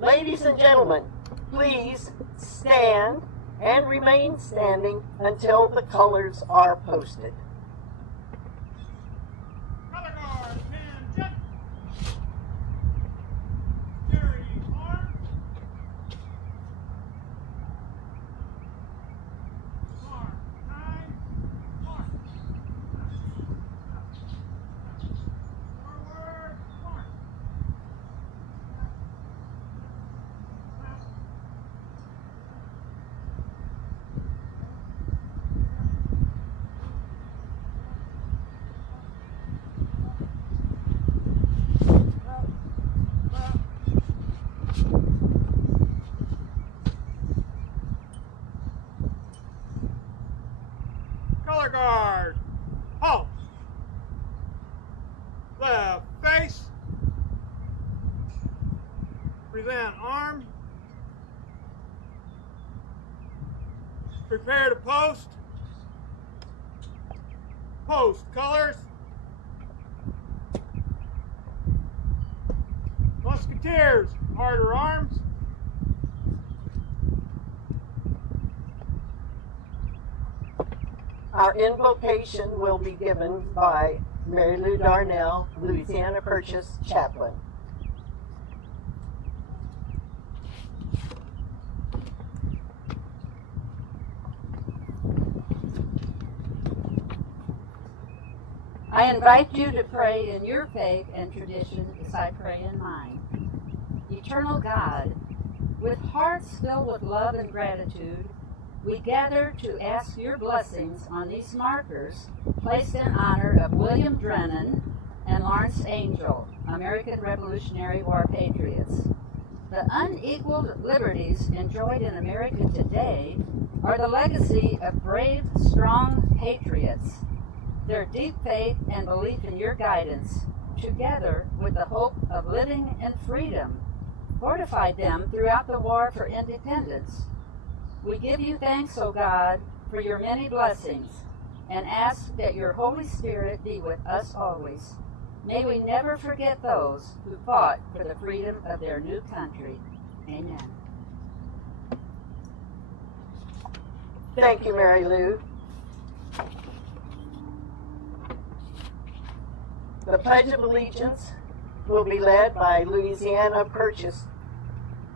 Ladies and gentlemen, please stand and remain standing until the colors are posted. Color guard, attention! Carry arms. Mark, time, mark. Forward, mark. Color guard, halt. Left face. Present arm. Prepare to post. Post colors. Musketeers, harder arms. Our invocation will be given by Mary Lou Darnell, Louisiana Purchase Chaplain. I invite you to pray in your faith and tradition as I pray in mine. Eternal God, with hearts filled with love and gratitude, we gather to ask your blessings on these markers placed in honor of William Drennan and Lawrence Angell, American Revolutionary War patriots. The unequaled liberties enjoyed in America today are the legacy of brave, strong patriots. Their deep faith and belief in your guidance, together with the hope of living in freedom, fortified them throughout the war for independence. We give you thanks, O God, for your many blessings, and ask that your Holy Spirit be with us always. May we never forget those who fought for the freedom of their new country. Amen. Thank you, Mary Lou. The Pledge of Allegiance will be led by Louisiana Purchase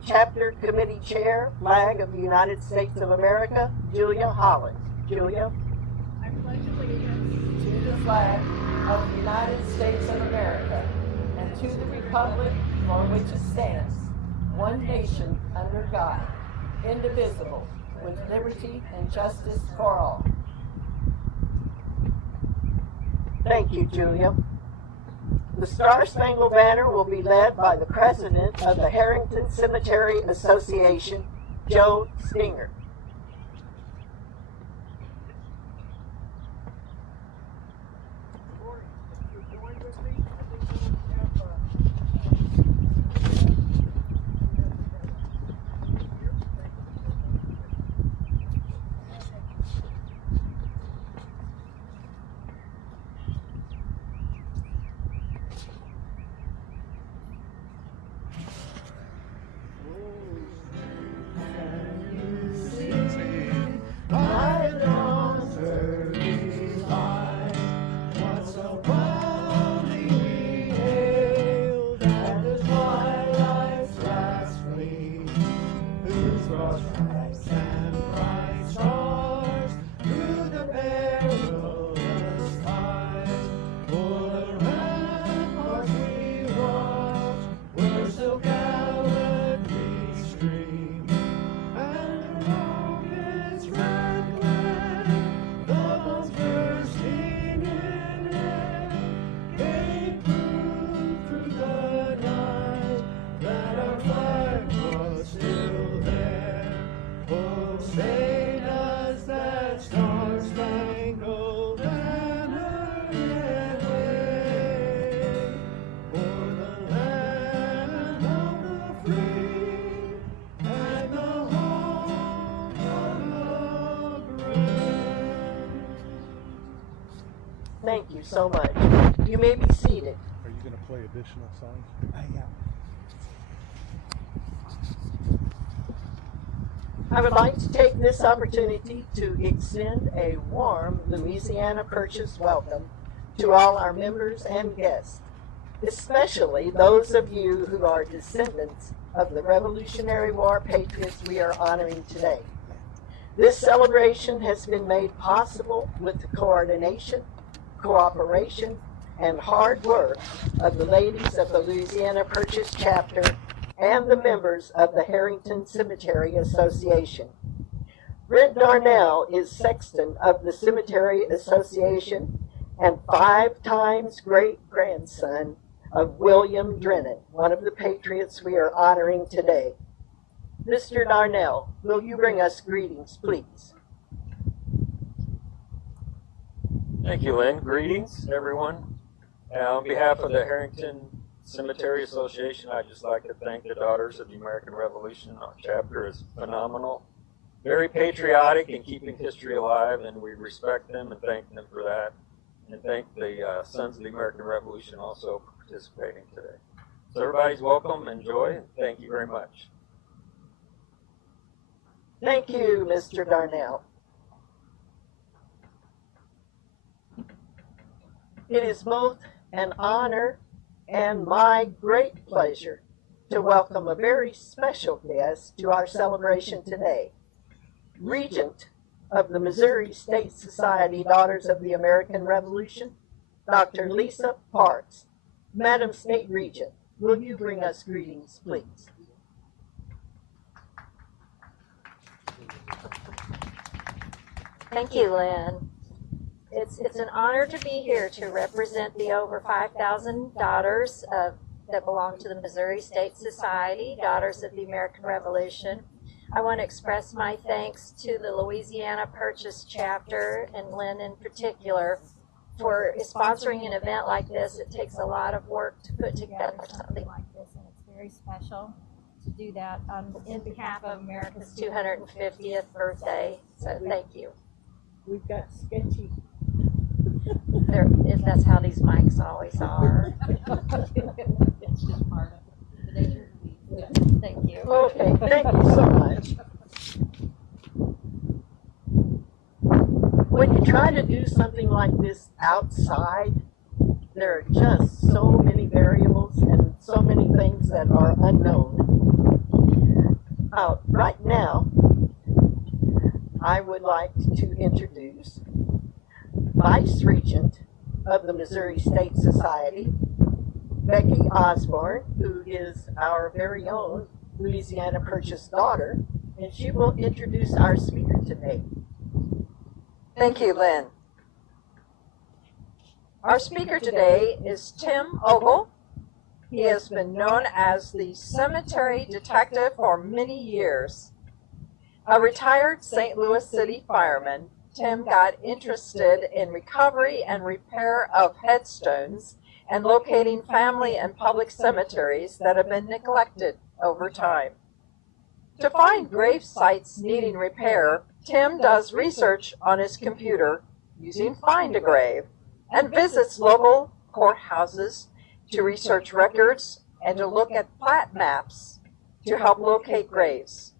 Chapter Committee Chair, Flag of the United States of America, Julia Holland. Julia. I pledge allegiance To the flag of the United States of America and to the republic for which it stands, one nation under God, indivisible, with liberty and justice for all. Thank you, Julia. The Star-Spangled Banner will be led by the president of the Herrington Cemetary Association, Joe Stinger. Thank you so much. You may be seated. Are you going to play additional songs? I am. I would like to take this opportunity to extend a warm Louisiana Purchase welcome to all our members and guests, especially those of you who are descendants of the Revolutionary War patriots we are honoring today. This celebration has been made possible with the coordination, cooperation, and hard work of the ladies of the Louisiana Purchase chapter and the members of the Herrington Cemetary Association. Brent Darnell is sexton of the Cemetery Association and 5 times great-grandson of William Drennan, one of the patriots we are honoring today. Mr. Darnell, will you bring us greetings, please? Thank you, Lynn. Greetings, everyone. On behalf of the Herrington Cemetery Association, I'd just like to thank the Daughters of the American Revolution. Our chapter is phenomenal, very patriotic in keeping history alive, and we respect them and thank them for that. And thank the Sons of the American Revolution also for participating today. So everybody's welcome, enjoy, and thank you very much. Thank you, Mr. Darnell. It is both an honor and my great pleasure to welcome a very special guest to our celebration today. Regent of the Missouri State Society Daughters of the American Revolution, Dr. Lisa Parks. Madam State Regent, will you bring us greetings, please? Thank you, Lynn. It's an honor to be here to represent the over 5,000 daughters that belong to the Missouri State Society, Daughters of the American Revolution. I want to express my thanks to the Louisiana Purchase chapter and Lynn in particular for sponsoring an event like this. It takes a lot of work to put together something like this, and it's very special to do that in behalf of America's 250th birthday. So thank you. We've got sketchy. If that's how these mics always are. It's just part of the nature of the beast. Thank you. Okay, thank you so much. When you try to do something like this outside, there are just so many variables and so many things that are unknown. Right now, I would like to introduce Vice Regent of the Missouri State Society, Becky Osborne, who is our very own Louisiana Purchase daughter, and she will introduce our speaker today. Thank you, Lynn. Our speaker today is Tim Ogle. He has been known as the cemetery detective for many years. A retired St. Louis City fireman, Tim got interested in recovery and repair of headstones and locating family and public cemeteries that have been neglected over time. To find grave sites needing repair, Tim does research on his computer using Find a Grave and visits local courthouses to research records and to look at plat maps to help locate graves.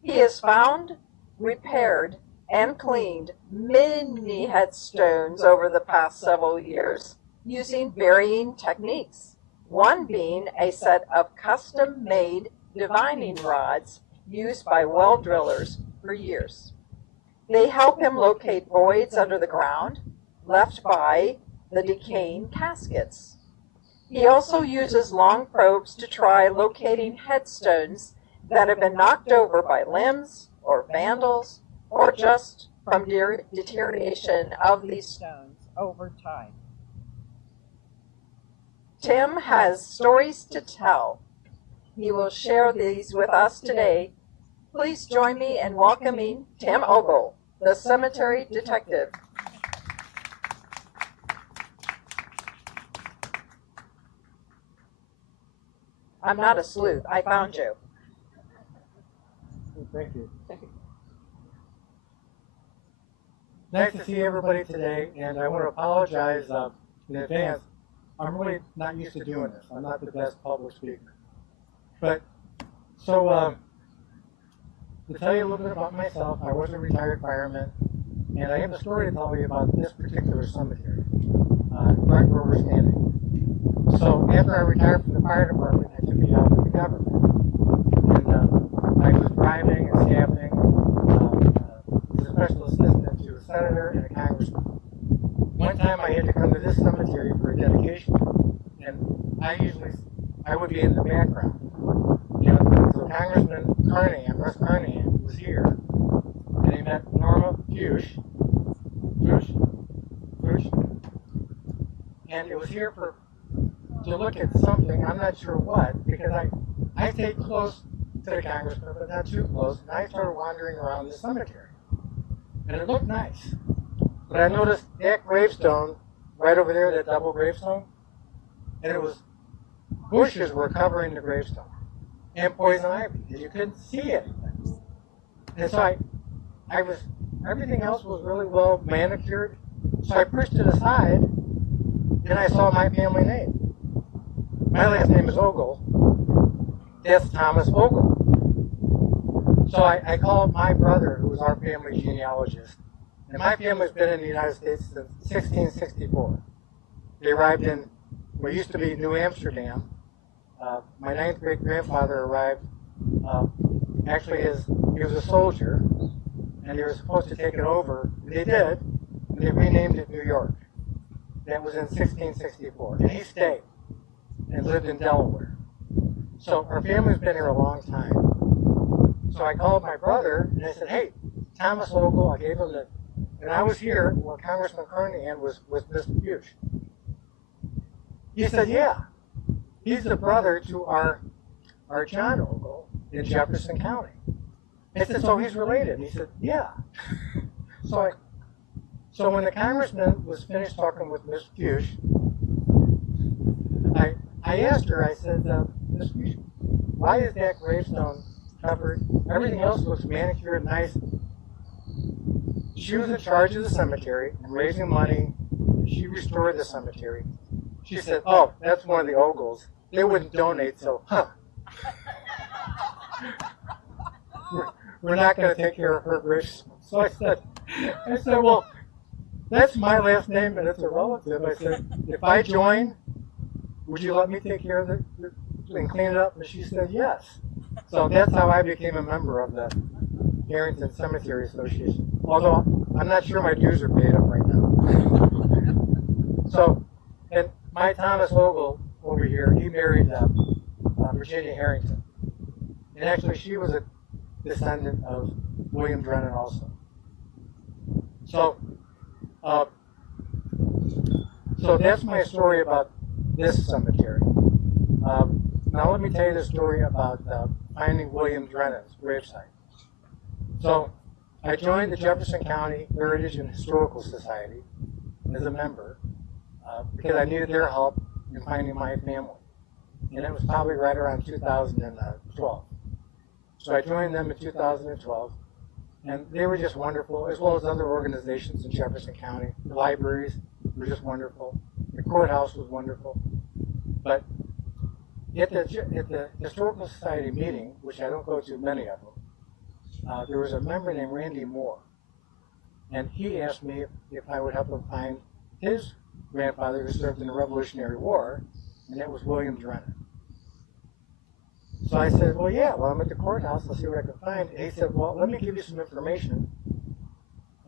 He has found, repaired, and cleaned many headstones over the past several years using varying techniques, one being a set of custom-made divining rods used by well drillers for years. They help him locate voids under the ground left by the decaying caskets. He also uses long probes to try locating headstones that have been knocked over by limbs or vandals or just from deterioration of these stones over time. Tim has stories to tell. He will share these with us today. Please join me in welcoming Tim Ogle, the cemetery detective. I'm not a sleuth. I found you. Thank you. Nice to see everybody today, and I want to apologize in advance. I'm really not used to doing this. I'm not the best public speaker. But, so, to tell you a little bit about myself, I was a retired fireman, and I have a story to tell you about this particular cemetery, right where we're standing. So after I retired from the fire department, I took a job with the government. And I was driving and staffing as a special assistant to a senator and a congressman. One time I had to come to this cemetery for a dedication, and I would be in the background. You know, so Congressman Russ Carnahan was here, and he met Norma Fuchs, and it was here to look at something, I'm not sure what, because I stayed close to the congressman, but not too close, and I started wandering around the cemetery. And it looked nice. But I noticed that gravestone right over there, that double gravestone, and it was, bushes were covering the gravestone, and poison ivy, and you couldn't see anything. And so everything else was really well manicured, so I pushed it aside, and I saw my family name. My last name is Angell. That's Thomas Angell. So I called my brother, who was our family genealogist, and my family's been in the United States since 1664. They arrived in what used to be New Amsterdam. My ninth great-grandfather arrived, actually he was a soldier, and they were supposed to take it over. They did, and they renamed it New York. That was in 1664, and he stayed and lived in Delaware. So our family's been here a long time. So I called my brother, and I said, hey, Thomas Angell, I gave him the, and I was here when Congressman Carnahan was with Mr. Fuchs. He said, yeah, he's the brother to our John Angell in Jefferson County. I said, so he's related? And he said, yeah. So when the congressman was finished talking with Ms. Fuchs, I asked her, I said, Ms. Fuchs, why is that gravestone covered? Everything else looks manicured, nice. She was in charge of the cemetery and raising money. She restored the cemetery. She said, oh, that's one of the Angells. They wouldn't donate, so, we're not going to take care of her gravestone. So I said, well, that's my last name and it's a relative. I said, if I join, would you let me take care of it and clean it up? And she said, yes. So that's how I became a member of the Herrington Cemetery Association. Although I'm not sure my dues are paid up right now. So, and my Thomas Angell over here, he married Virginia Herrington. And actually she was a descendant of William Drennan also. So that's my story about this cemetery. Now let me tell you the story about finding William Drennan's gravesite. So I joined the Jefferson County Heritage and Historical Society as a member because I needed their help in finding my family. And it was probably right around 2012. So I joined them in 2012. And they were just wonderful, as well as other organizations in Jefferson County. The libraries were just wonderful. The courthouse was wonderful. But at the Historical Society meeting, which I don't go to many of them, there was a member named Randy Moore. And he asked me if I would help him find his grandfather who served in the Revolutionary War, and that was William Drennan. So I said, well, yeah, I'm at the courthouse. I'll see what I can find. And he said, well, let me give you some information.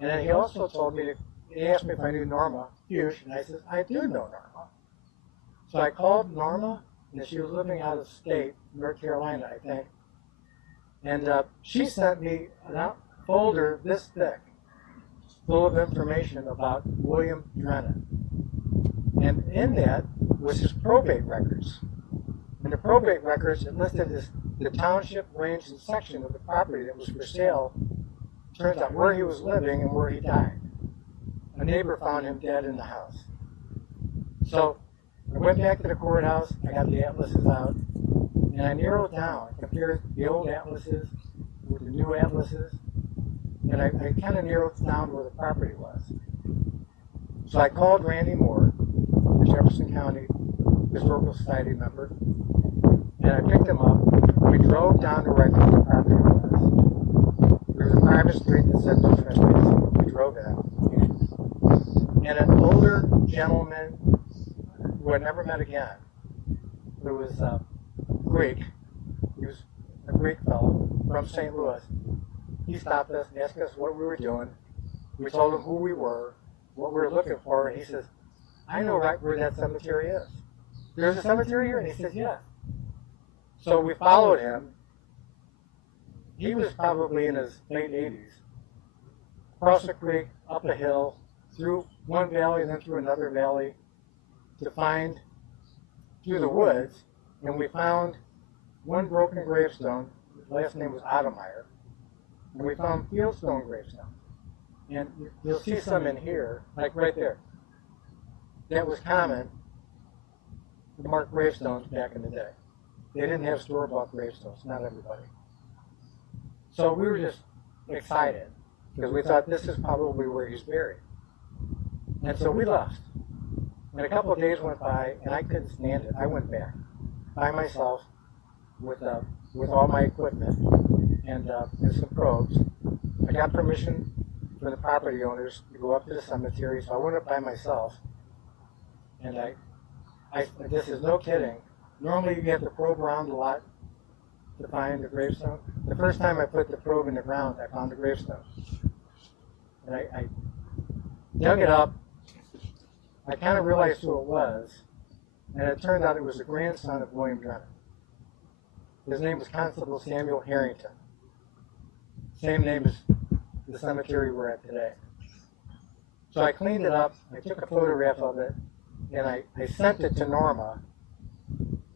And then he also told me, he asked me if I knew Norma Fuchs, and I said, I do know Norma. So I called Norma, and she was living out of state, North Carolina, I think. And she sent me a folder this thick, full of information about William Drennan. And in that was his probate records. In the probate records, it listed the township, range, and section of the property that was for sale. Turns out where he was living and where he died. A neighbor found him dead in the house. So I went back to the courthouse, I got the atlases out, and I narrowed down, compared the old atlases with the new atlases, and I kind of narrowed down where the property was. So I called Randy Moore, the Jefferson County Historical Society member, and I picked him up. We drove down to where I thought the property was. private street that said no trespassing. We drove in. And an older gentleman who I'd never met again, who was Greek, he was a Greek fellow from St. Louis. He stopped us and asked us what we were doing. We told him who we were, what we were looking for, and he says, I know right where that cemetery is. There's a cemetery here? And he says, yeah. So we followed him. He was probably in his late 80s. Across the creek, up a hill, through one valley, then through another valley, to find through the woods, and we found one broken gravestone. His last name was Ottomeyer. And we found fieldstone gravestones. And you'll see some in here, like right there. That was common to mark gravestones back in the day. They didn't have store-bought gravestones, not everybody. So we were just excited because we thought this is probably where he's buried. And so we left. And a couple of days went by, and I couldn't stand it. I went back by myself with all my equipment and some probes. I got permission from the property owners to go up to the cemetery, so I went up by myself. And this is no kidding. Normally you have to probe around a lot to find the gravestone. The first time I put the probe in the ground, I found the gravestone. And I dug it up. I kind of realized who it was, and it turned out it was the grandson of William Drennan. His name was Constable Samuel Herrington. Same name as the cemetery we're at today. So I cleaned it up, I took a photograph of it, and I sent it to Norma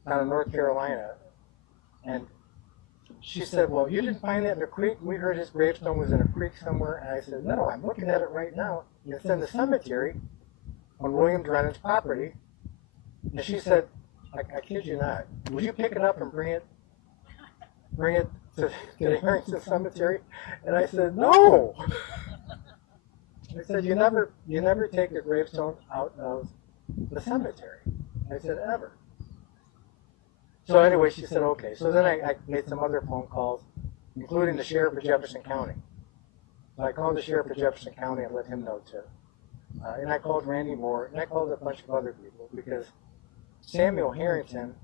down in North Carolina. And she said, well, you didn't find that in the creek? We heard his gravestone was in a creek somewhere. And I said, no, I'm looking at it right now. It's in the cemetery on William Drennan's property. And she said, I kid you not, would you pick it up and bring it to the Herrington Cemetery? And I said, no. I said, you never take a gravestone out of the cemetery. I said, ever. So anyway, she said, okay. So then I made some other phone calls, including the sheriff of Jefferson County. So I called the sheriff of Jefferson County and let him know too. And I called Randy Moore, and I called a bunch of other people, because Samuel Herrington,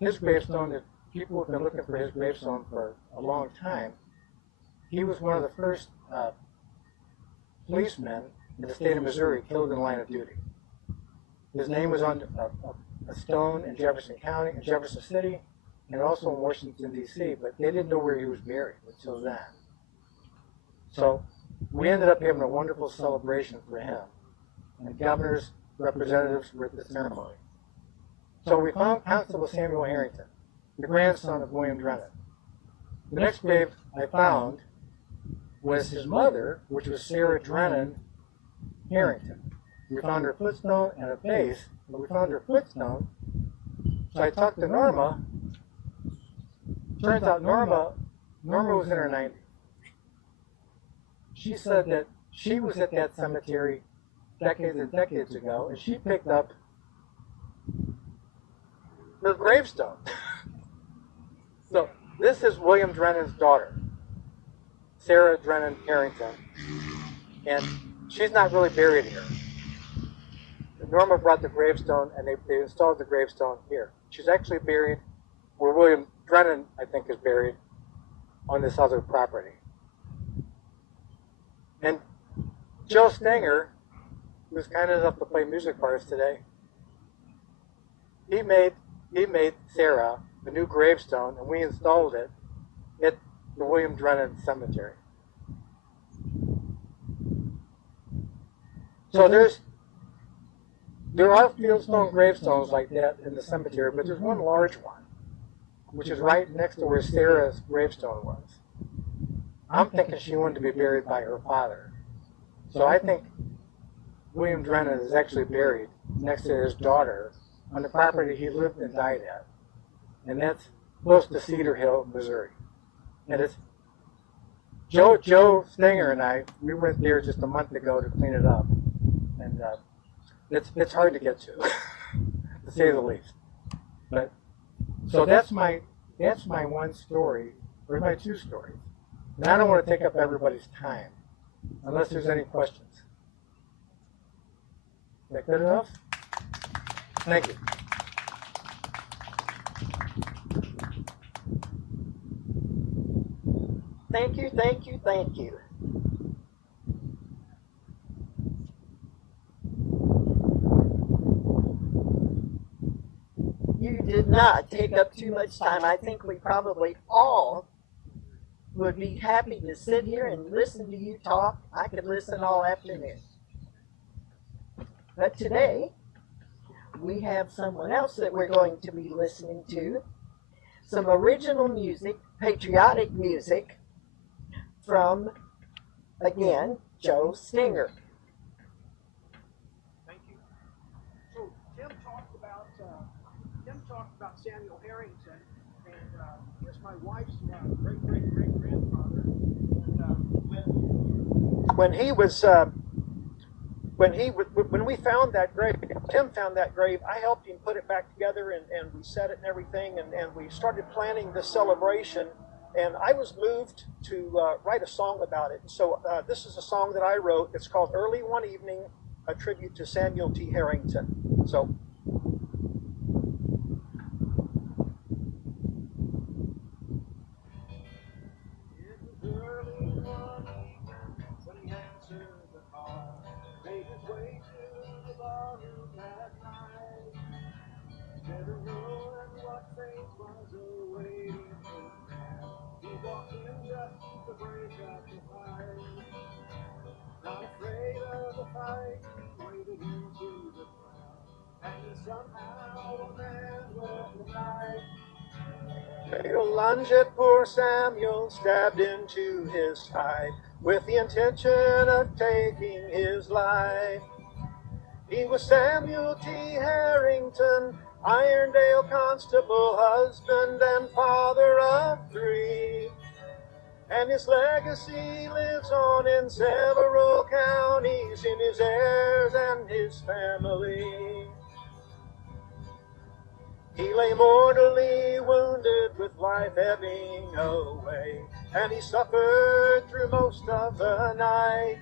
his gravestone, that people have been looking for his gravestone for a long time. He was one of the first policemen in the state of Missouri killed in the line of duty. His name was on a stone in Jefferson County, in Jefferson City, and also in Washington, D.C., but they didn't know where he was buried until then. So we ended up having a wonderful celebration for him, and governors, representatives were at the ceremony. So we found Constable Samuel Herrington, the grandson of William Drennan. The next grave I found was his mother, which was Sarah Drennan Herrington. We found her footstone and a base, but we found her footstone. So I talked to Norma. Turns out Norma was in her 90s. She said that she was at that cemetery decades and decades ago, and she picked up her gravestone. So this is William Drennan's daughter, Sarah Drennan Herrington, and she's not really buried here. Norma brought the gravestone, and they installed the gravestone here. She's actually buried where William Drennan, I think, is buried on this other property. And Joe Stenger, who was kind enough to play music for us today, he made Sarah a new gravestone, and we installed it at the William Drennan Cemetery. So there are fieldstone gravestones like that in the cemetery, but there's one large one, which is right next to where Sarah's gravestone was. I'm thinking she wanted to be buried by her father. So I think William Drennan is actually buried next to his daughter on the property he lived and died at. And that's close to Cedar Hill, Missouri. And it's Joe Stenger and I, we went there just a month ago to clean it up. And it's hard to get to say the least. But so that's my one story, or my two stories. And I don't want to take up everybody's time, unless there's any questions. Is that good enough? Thank you. Thank you, thank you, thank you. You did not take up too much time. I think we probably all would be happy to sit here and listen to you talk. I could listen all afternoon. But today, we have someone else that we're going to be listening to. Some original music, patriotic music, from, again, Joe Stinger. Thank you. So Tim talked about Samuel Herrington, and he's my wife's great-great-great-grandfather. And when we found that grave, Tim found that grave, I helped him put it back together, and we set it and everything, and we started planning this celebration. And I was moved to write a song about it. So this is a song that I wrote. It's called Early One Evening, a tribute to Samuel T. Herrington. So. Not afraid of the fight, he waded into the crowd, and somehow a man with the knife. Fatal lunge at poor Samuel, stabbed into his side, with the intention of taking his life. He was Samuel T. Herrington, Irondale constable, husband and father of 3. And his legacy lives on in several counties, in his heirs and his family. He lay mortally wounded with life ebbing away, and he suffered through most of the night.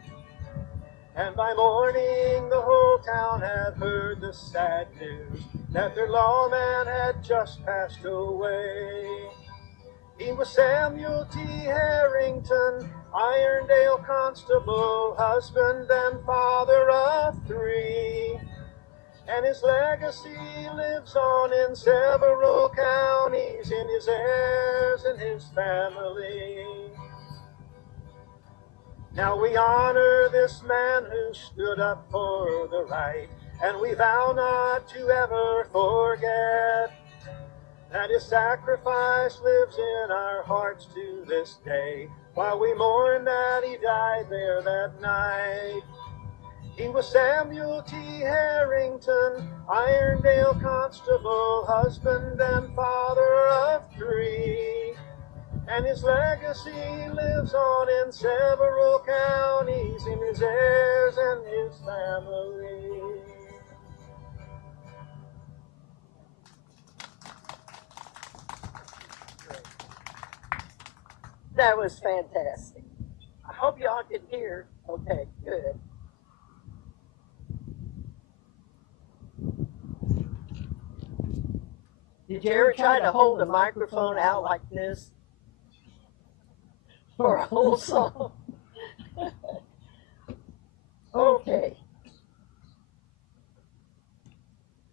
And by morning the whole town had heard the sad news that their lawman had just passed away. He was Samuel T. Herrington, Irondale constable, husband and father of 3. And his legacy lives on in several counties, in his heirs and his family. Now we honor this man who stood up for the right, and we vow not to ever forget that his sacrifice lives in our hearts to this day, while we mourn that he died there that night. He was Samuel T. Herrington, Irondale constable, husband and father of 3. And his legacy lives on in several counties, in his heirs and his family. That was fantastic. I hope y'all could hear. Okay, good. Did you ever try to hold a microphone out like this for a whole song? Okay.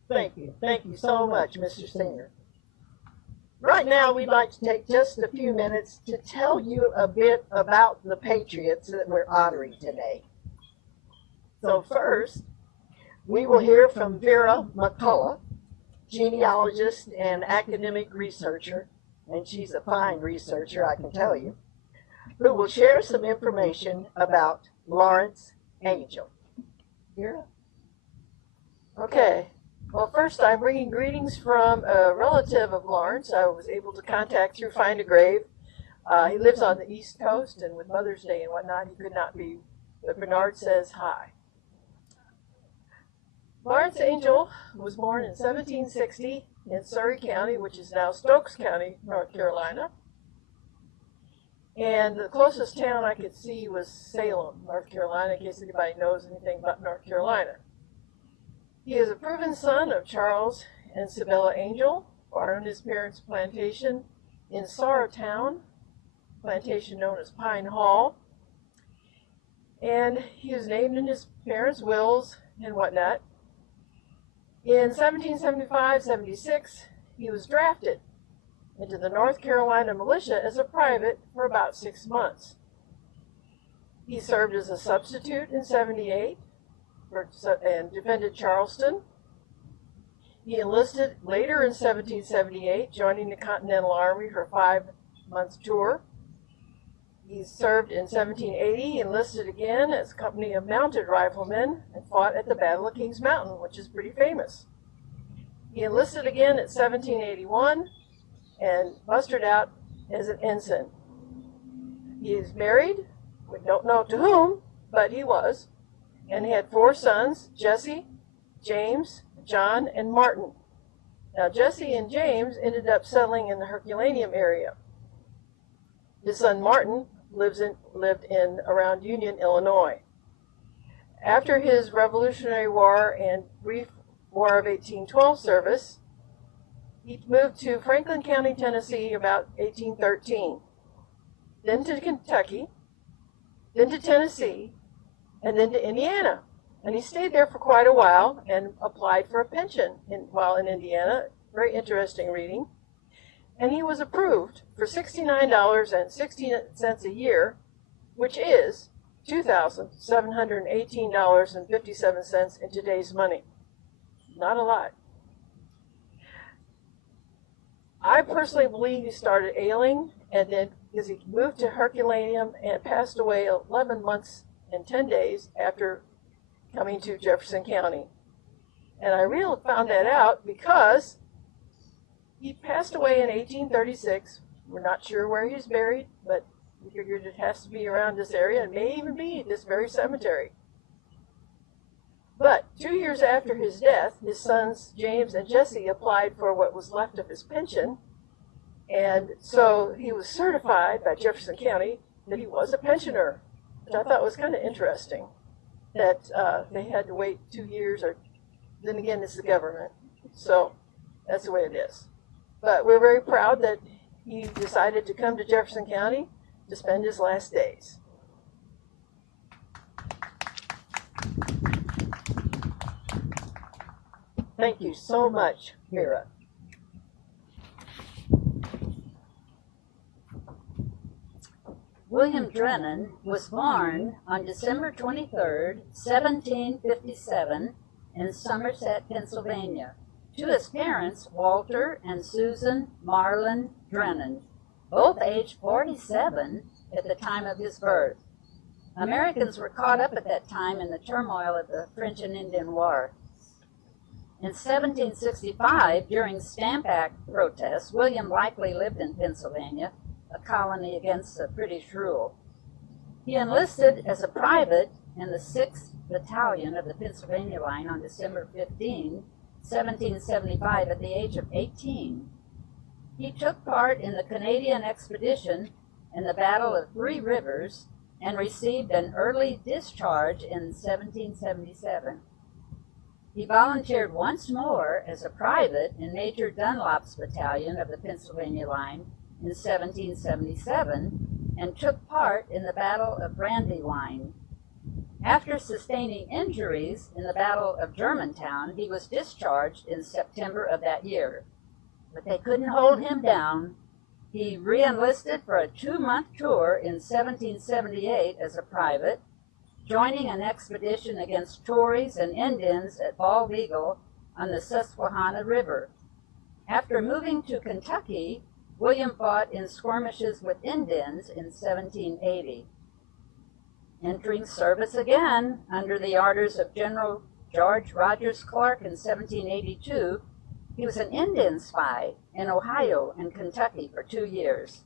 Thank you. Thank you so much, Mr. Singer. Right now, we'd like to take just a few minutes to tell you a bit about the patriots that we're honoring today. So first, we will hear from Vera McCullough, genealogist and academic researcher, and she's a fine researcher, I can tell you, who will share some information about Lawrence Angell. Vera? Okay. Well, first, I'm bringing greetings from a relative of Lawrence I was able to contact through Find a Grave. He lives on the East Coast, and with Mother's Day and whatnot, he could not be, but Bernard says hi. Lawrence Angell was born in 1760 in Surrey County, which is now Stokes County, North Carolina. And the closest town I could see was Salem, North Carolina, in case anybody knows anything about North Carolina. He is a proven son of Charles and Sibylla Angell, born on his parents' plantation in Sorrowtown, plantation known as Pine Hall. And he was named in his parents' wills and whatnot. In 1775-76, he was drafted into the North Carolina militia as a private for about 6 months. He served as a substitute in 78 and defended Charleston. He enlisted later in 1778, joining the Continental Army for a 5-month tour. He served in 1780, enlisted again as a company of mounted riflemen, and fought at the Battle of Kings Mountain, which is pretty famous. He enlisted again at 1781 and mustered out as an ensign. He is married, we don't know to whom, but he was, and he had 4 sons, Jesse, James, John, and Martin. Now Jesse and James ended up settling in the Herculaneum area. His son Martin lived in around Union, Illinois. After his Revolutionary War and brief War of 1812 service, he moved to Franklin County, Tennessee about 1813, then to Kentucky, then to Tennessee, and then to Indiana. And he stayed there for quite a while and applied for a pension while in Indiana. Very interesting reading. And he was approved for $69.16 a year, which is $2,718.57 in today's money. Not a lot. I personally believe he started ailing, and then because he moved to Herculaneum and passed away 11 months and 10 days after coming to Jefferson County. And I really found that out because he passed away in 1836. We're not sure where he's buried, but we figured it has to be around this area and may even be this very cemetery. But 2 years after his death, his sons James and Jesse applied for what was left of his pension, and so he was certified by Jefferson County that he was a pensioner, which I thought was kind of interesting, that they had to wait 2 years, or then again, it's the government, so that's the way it is. But we're very proud that he decided to come to Jefferson County to spend his last days. Thank you so much, Mira. William Drennan was born on December 23, 1757, in Somerset, Pennsylvania, to his parents, Walter and Susan Marlin Drennan, both aged 47 at the time of his birth. Americans were caught up at that time in the turmoil of the French and Indian War. In 1765, during Stamp Act protests, William likely lived in Pennsylvania, a colony against the British rule. He enlisted as a private in the 6th Battalion of the Pennsylvania Line on December 15, 1775, at the age of 18. He took part in the Canadian expedition in the Battle of Three Rivers and received an early discharge in 1777. He volunteered once more as a private in Major Dunlop's battalion of the Pennsylvania Line in 1777 and took part in the Battle of Brandywine. After sustaining injuries in the Battle of Germantown, he was discharged in September of that year. But they couldn't hold him down. He re-enlisted for a 2-month tour in 1778 as a private, joining an expedition against Tories and Indians at Bald Eagle on the Susquehanna River. After moving to Kentucky, William fought in skirmishes with Indians in 1780. Entering service again under the orders of General George Rogers Clark in 1782, he was an Indian spy in Ohio and Kentucky for 2 years.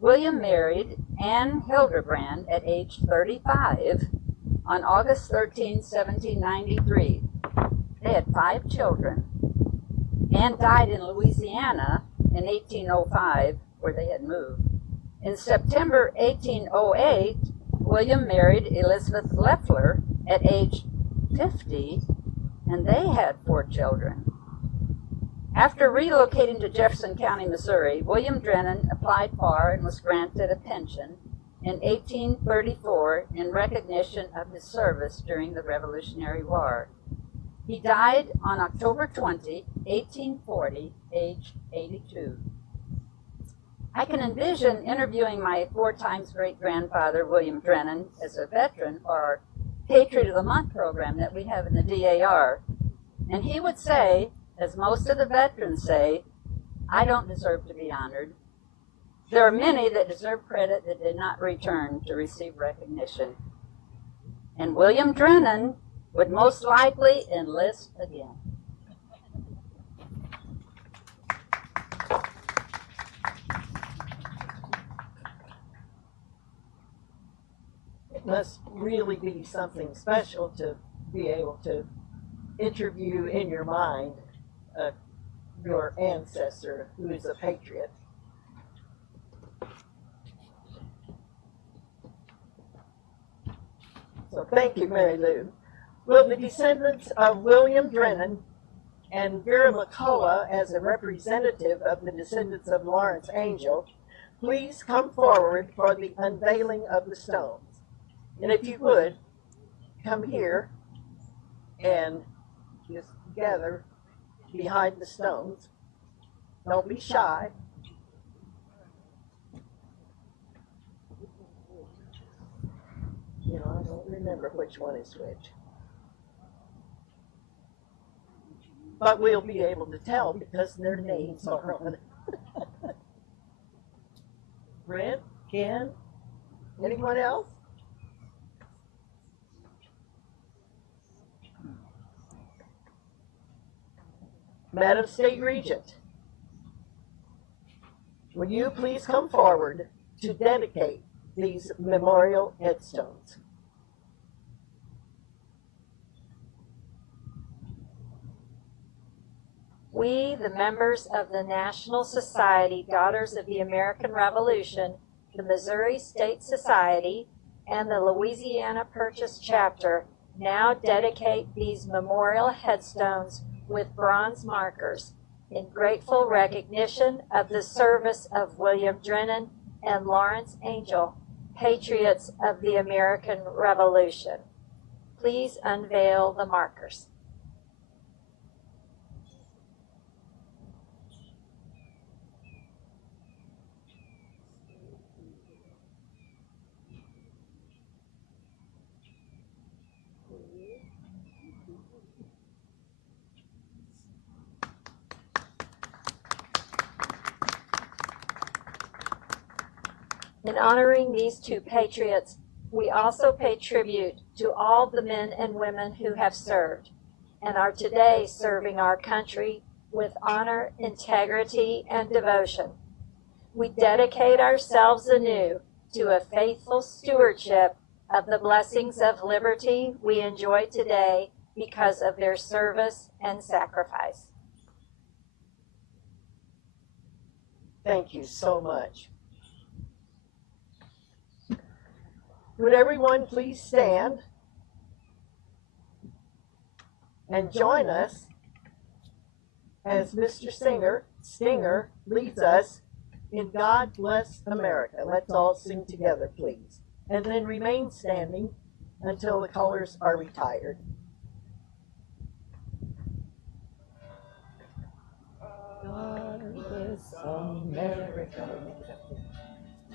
William married Anne Hildebrand at age 35 on August 13, 1793. They had 5 children. Anne died in Louisiana in 1805, where they had moved. In In September 1808, William married Elizabeth Leffler at age 50, and they had 4 children. After relocating to Jefferson County, Missouri, William Drennan applied for and was granted a pension in 1834 in recognition of his service during the Revolutionary War. He died on October 20, 1840, aged 82. I can envision interviewing my 4 times great-grandfather, William Drennan, as a veteran for our Patriot of the Month program that we have in the DAR. And he would say, as most of the veterans say, I don't deserve to be honored. There are many that deserve credit that did not return to receive recognition. And William Drennan would most likely enlist again. It must really be something special to be able to interview in your mind your ancestor who is a patriot. So thank you, Mary Lou. Will the descendants of William Drennan and Vera McCullough, as a representative of the descendants of Lawrence Angell, please come forward for the unveiling of the stones? And if you would, come here and just gather behind the stones. Don't be shy. You know, I don't remember which one is which. But we'll be able to tell because their names are on it. Brent, Ken, anyone else? Madam State Regent, will you please come forward to dedicate these memorial headstones? We, the members of the National Society Daughters of the American Revolution, the Missouri State Society, and the Louisiana Purchase Chapter, now dedicate these memorial headstones with bronze markers in grateful recognition of the service of William Drennan and Lawrence Angell, patriots of the American Revolution. Please unveil the markers. In honoring these 2 patriots, we also pay tribute to all the men and women who have served and are today serving our country with honor, integrity, and devotion. We dedicate ourselves anew to a faithful stewardship of the blessings of liberty we enjoy today because of their service and sacrifice. Thank you so much. Would everyone please stand and join us as Mr. Stinger leads us in God Bless America. Let's all sing together, please. And then remain standing until the colors are retired. God bless America.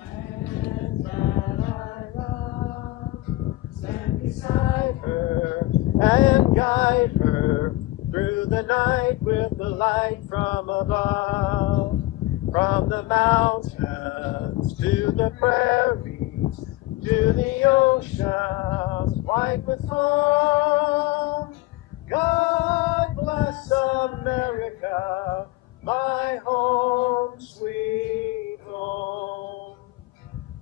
And that I love, stand beside her and guide her through the night with the light from above. From the mountains to the prairies, to the oceans white with foam. God bless America, my home, sweet home.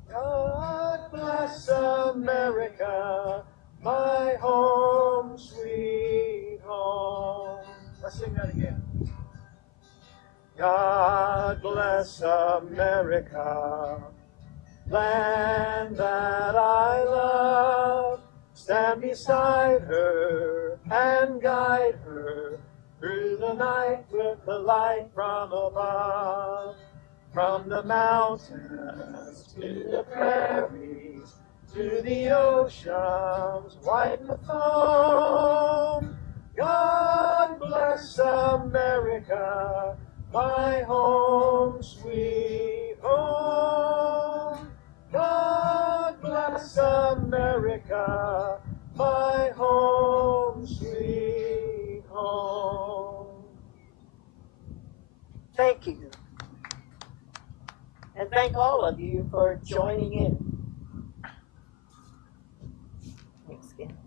God bless America, my home, sweet home. Let's sing that again. God bless America, land that I love. Stand beside her and guide her through the night with the light from above. From the mountains to the prairies, to the oceans white with foam. God bless America, my home, sweet home. God bless America, my home, sweet home. Thank you. And thank all of you for joining in. Thanks again.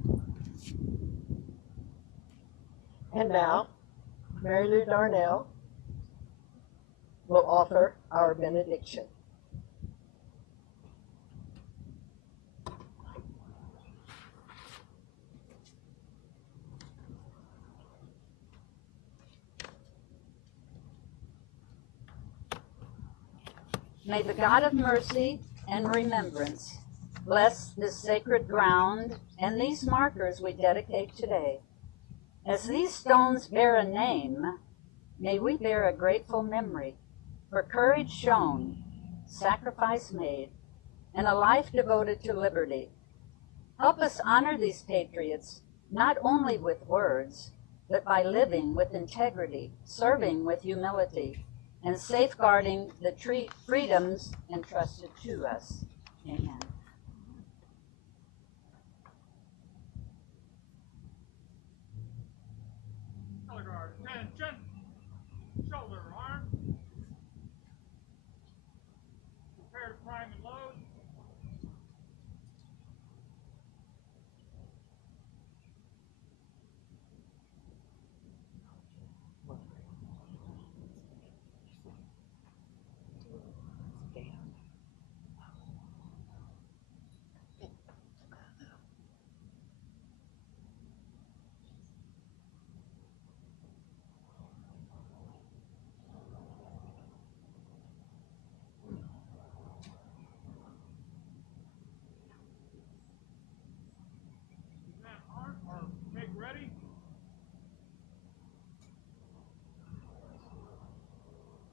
And now, Mary Lou Darnell will offer our benediction. May the God of mercy and remembrance bless this sacred ground and these markers we dedicate today. As these stones bear a name, may we bear a grateful memory for courage shown, sacrifice made, and a life devoted to liberty. Help us honor these patriots not only with words, but by living with integrity, serving with humility, and safeguarding the freedoms entrusted to us. Amen. Color guard, attention! Shoulder arm. Prepare to prime and load. Make ready.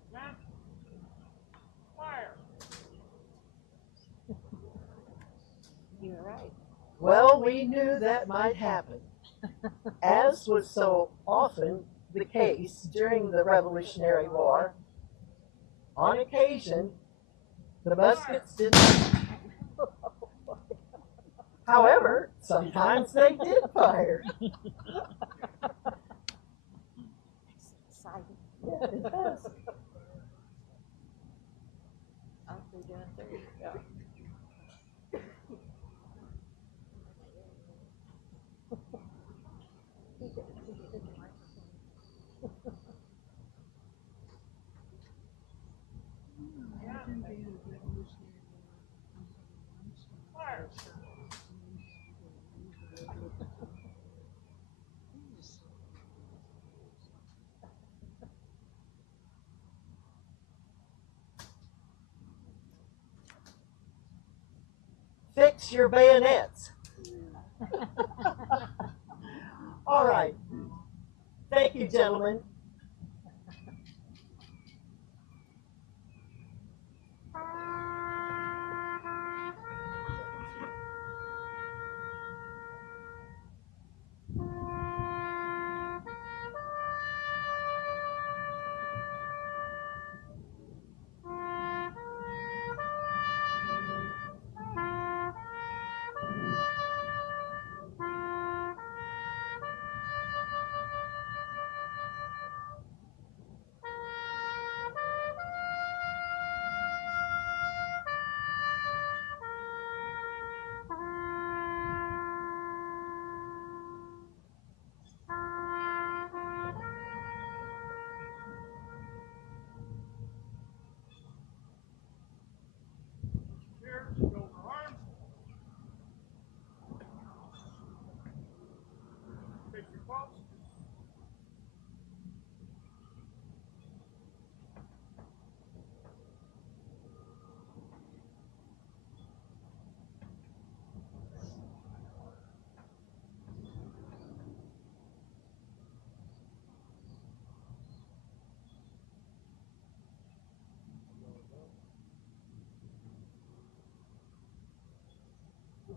Stand. Fire. You're right. Well, we knew that might happen, as was so often the case during the Revolutionary War. On occasion, the muskets did not. However, sometimes they did fire. Yeah, it does. Fire. Fix your bayonets. All right. Thank you, gentlemen.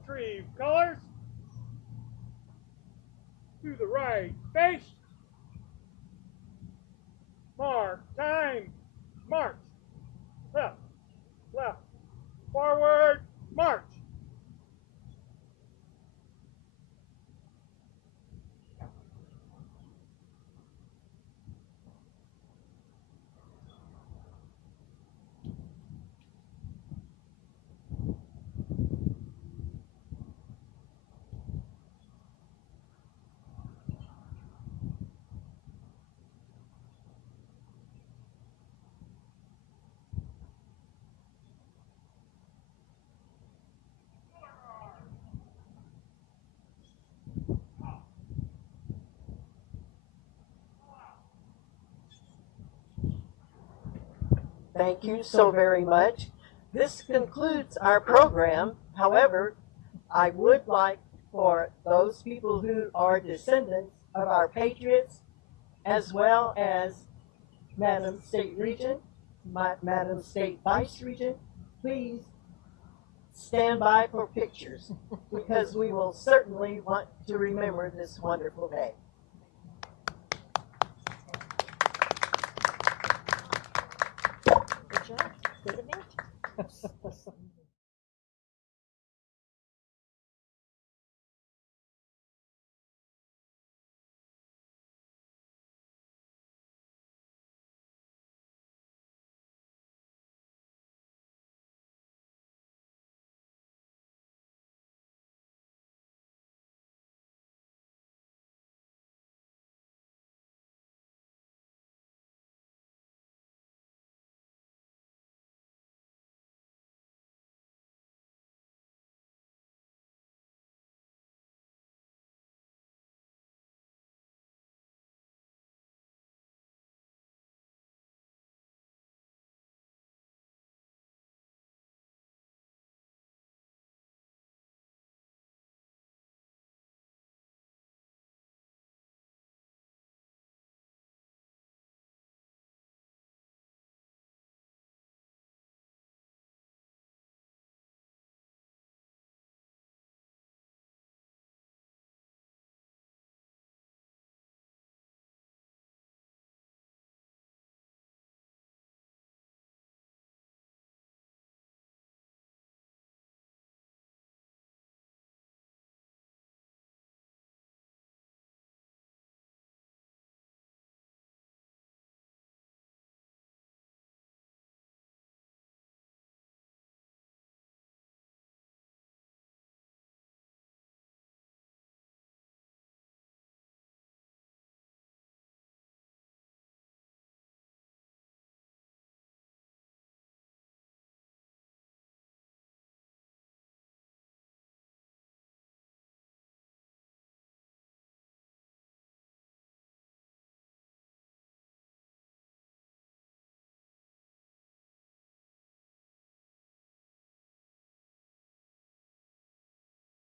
Retrieve colors. To the right, face. Mark, time, march. Left, left, forward, march. Thank you so very much. This concludes our program. However, I would like for those people who are descendants of our patriots, as well as Madam State Regent, Madam State Vice Regent, please stand by for pictures because we will certainly want to remember this wonderful day.